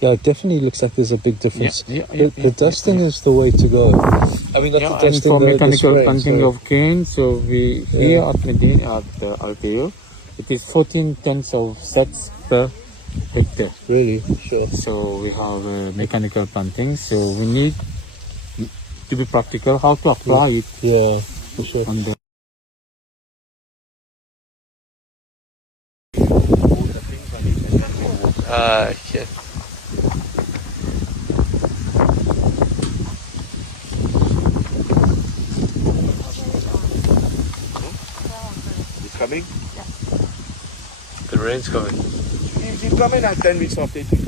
Yeah, it definitely looks like there's a big difference. The dusting yeah. is the way to go. I mean, not Yeah, the and dusting, for the mechanical spraying. planting So, of cane, so we here at Medin at RTU, it is 14 tons of sets per hectare. really, sure. So we have mechanical planting. So we need to be practical how to apply it Yeah, for sure. on the. Yeah. It's coming? The rain's coming. If you come in at 10 weeks after, it will